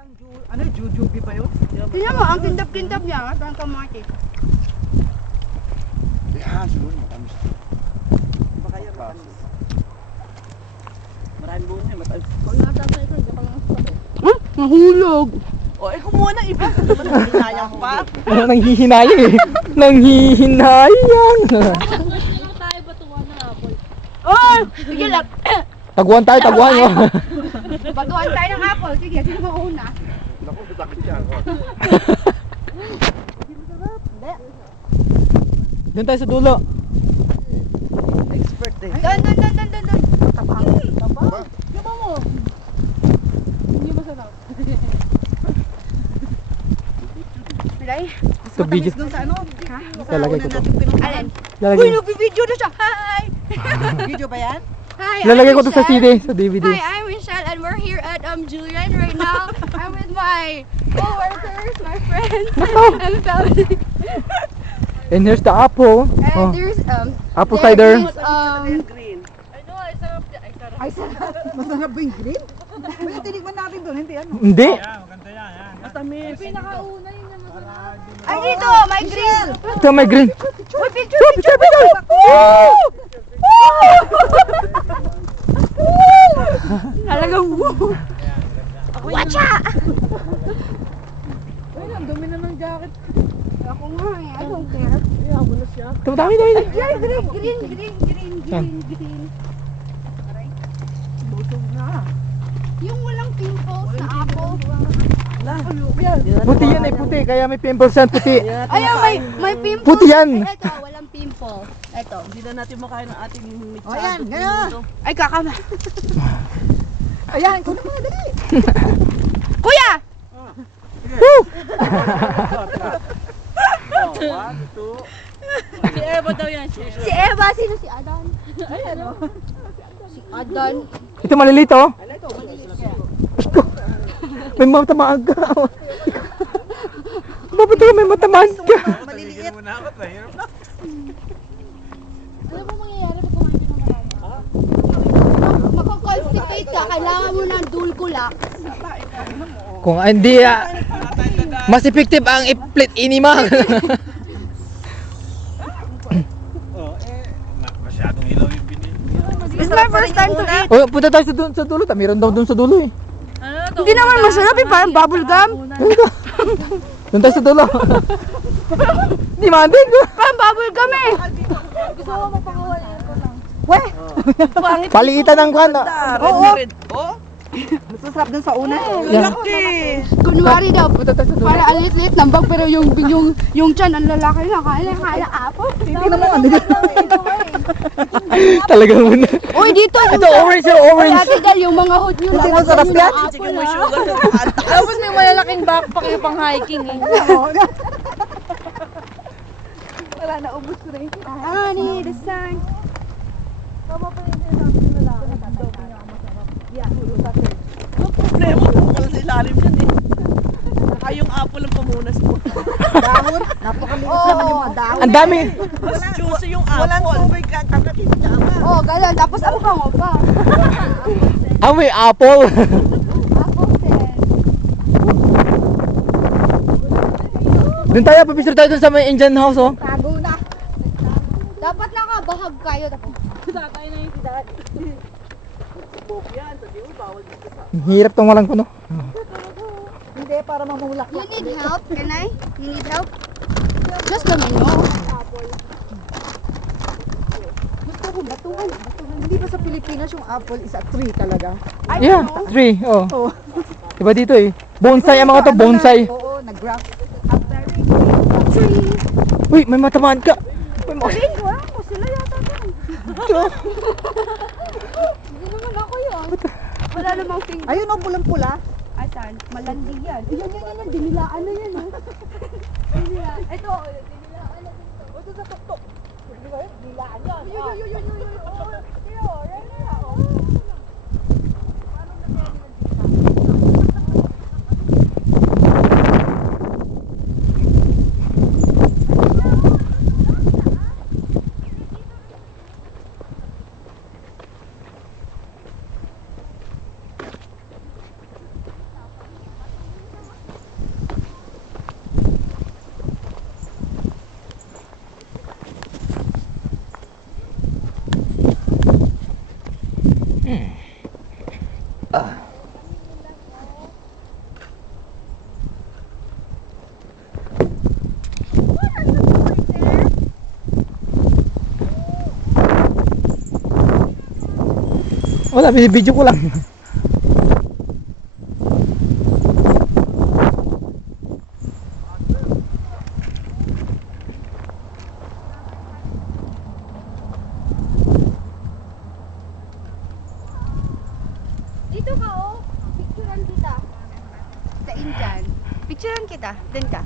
Parang jujubi pa yun. Tingnan mo, ang kindap-kindap niya, parang kamatis. Yan, siguro matamis to. Baka yan matamis. Maraming bunga yan, matamis. Kung natatay ko, hindi pa lang sakit. Nahulog! O, kumuha ng ibig. Ano ba nanghihinayang pa? Nanghihinayang eh. Nanghihinayang. Oh! Sige lang. Taguan tayo, taguan. Oh. Baguhan tayo ng apple. Sige, sino mauna? Naku, sakit yan. Doon tayo sa dulo. Expert eh. Doon. Tabang. Tabang. Yaman mo. Hindi masarap. Pilay? Ito video. Doon sa ano? Ha? Lalagay ko to. Alin? Lalagay. Uy, nag-video na siya. Hi! Video ba yan? Hi, Lalagay I'm ko to sa Michelle. CD, sa DVD. Hi, I'm Michelle and we're here at Julian right now. I'm with my co-workers, my friends, and family. And here's the apple. And Oh, there's apple there cider. is, Green. ay sarap. Masarap ba yung green? May tinikman natin doon, hindi ano? Hindi. Matamis. Pinakauna yun na masarap. Ay dito, my green. Ito may green. Uy, picture. Talagang woo. Watcha! Ay, ang dumi na ng jacket. Ako nga eh, I don't care. Ayaw mo na siya. Ito dami dami. Ay, green. Busog na. Yung walang pimples na apple. Puti yan eh, puti. Kaya may pimples yan, puti. Ayaw, may pimples. Puti yan. Ay, ito, walang pimple. Ito. Hindi na natin makain ang ating mixado. O, yan, ganyan. Ay, kakama. Ayan, kung naman dali. Kuya! Woo! One, two. Si Eva daw yan. Si Eva, sino si Adan? Ayan o. Si Adan. Ito maliliit oh. Ala ito, malinis siya. May matamaan ka. Bakit ka may matamaan ka? Maliliit. Ano ba mangyayari pag kumain ka ng marami? Makakonstipate ka, kailangan mo ng dulculax. Kung hindi mas effective ang i-split inima. Masyadong ilaw yung binili. It's my first time to eat. Oh, punta tayo sa dulo. Meron daw doon sa dulo eh. Hindi naman masarap eh, parang bubble gum. Doon tayo sa dulo. Di mandig. Parang bubble gum eh. Gusto mo mapakawan ko lang. Weh! Paliitan ng kwan. Oo. Oh? Mas masarap dun sa una. Yeah. Laki. Kunwari daw, Punta tayo sa dulo. para alit-lit ng bag pero yung tiyan ang lalaki na kaya apple. Tingnan mo ano dito. Talagang muna. Uy, dito! Ito orange, orange. Ate Gal, yung mga hood nyo. Hindi masarap yan. Chicken mo sugar. Tapos may malalaking backpack yung pang hiking eh. Wala na, ubus ko rin. Honey, the sun. Ang problema, pala sa ilalim yan eh. Saka yung apple ang pamunas mo. Dahon. Napakalinis naman yung mga dahon. Ang dami. Mas juicy yung apple. Walang tubig ka, kakatin ka pa. Oh, galan. Tapos ano ka mo pa? May apple. Apple din. Doon tayo, papisir tayo doon sa may Indian house oh. Tago na. Dapat nakabahag kayo. Tatay na yung sidad. Bok yan, sabi mo, bawal dito sa... Hirap tong walang kuno. Hindi, para mamulak. You need help? Can I? You need help? Just let me know. Gusto ko batuhan. Hindi ba sa Pilipinas yung apple is a tree talaga? Yeah, 3. Oh. Oo. Diba dito eh. Bonsai ang mga to, bonsai. Oo, nag-graft. Uy, may matamaan ka. May Wala mo. Sila yata doon. Hindi naman ako yun. Wala namang finger. Ayun o, pulang-pula. Asan? Malandi yan. Yan. Dinilaan na yan. Dinilaan. Ito. Dinilaan na dito. Ito sa tuktok. Dinilaan yan. Yun. Wala, binibidyo ko lang. Dito ka, oh. Picturean kita. Sa Indian. Picturean kita. Doon ka.